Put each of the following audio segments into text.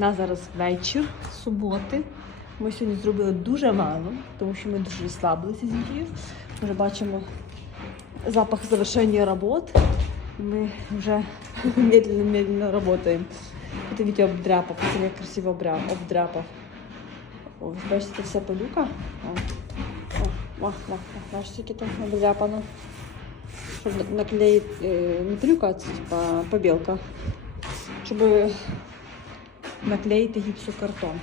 У нас зараз вечір суботи. Ми сьогодні зробили дуже мало, тому що ми дуже розслабилися з Вікією. Ми вже бачимо запах завершення робот. Ми вже медленно-медленно працюємо. Це Вітя обдряпав, це як красиво обдряпав. О, бачите, все пилюка. О, бачите, скільки там обдряпано. Щоб наклеїти, е, не пилюка, а типа побілка. Щоб наклеїти гіпсокартон.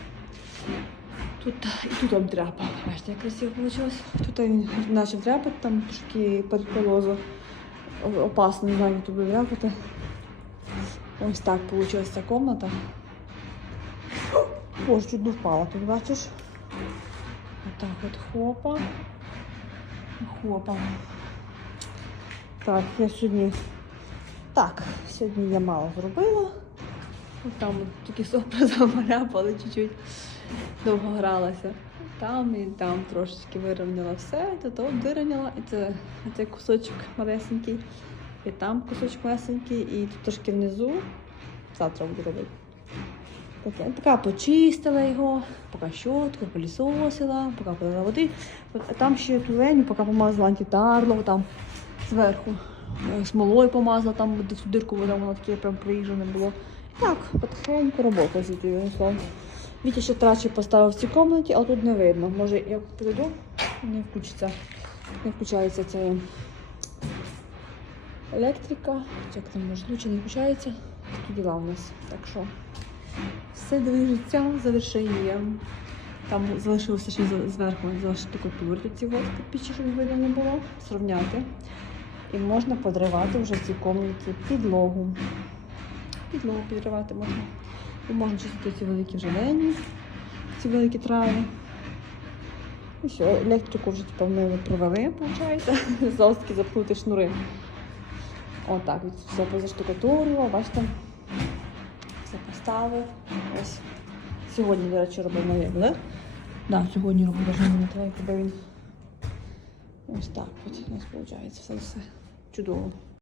Тут і тут обдряпав. Бачите, як красиво вийшло. Тут він почав дряпати, там трошки переполозо. О- Опасно, не знаю, тут дряпати. Ось так вийшла ця кімната. Боже, чуть не впала, тут бачиш? Отак от хопа. Хопа. Так, я сьогодні. Так, сьогодні я мало зробила. Там тільки сопра замаляпали чуть-чуть. Довго гралася. Там і там трошечки вирівняла все, і тут вирівняла, і це цей кусочок малесенький, і там кусочок малесенький, і тут трошки внизу. Завтра буду робити. Таке. Поки почистила його, поки щотку, пилісосила, поки полила води. Там ще тулень, поки помазала антитарло, там зверху е, смолою помазала, там цю дирку вода, воно таке прям приїжджене було. Так, потихеньку робота з цією словом. Вітя ще трачі поставив в цій кімнаті, а тут не видно. Може, як прийду, не включиться. Не включається ця електрика. Як там може лучше не включається. Такі діла у нас. Так що все движеться завершенням. Там залишилося ще зверху заштукатурити ці от пічі, щоб видно не було, зрівняти. І можна подривати вже в цій кімнаті підлогу. Підлогу підривати можна. І можна чистити ці великі желені, ці великі трави. І все, електрику вже типу, ми провели, виходить. Залишки запнути шнури. Отак, від все позаштукатурила, бачите, все поставив. Ось. Сьогодні, до речі, робив новий Так, да, сьогодні робив даже на телефон, він. Ось так от у нас виходить все, все чудово.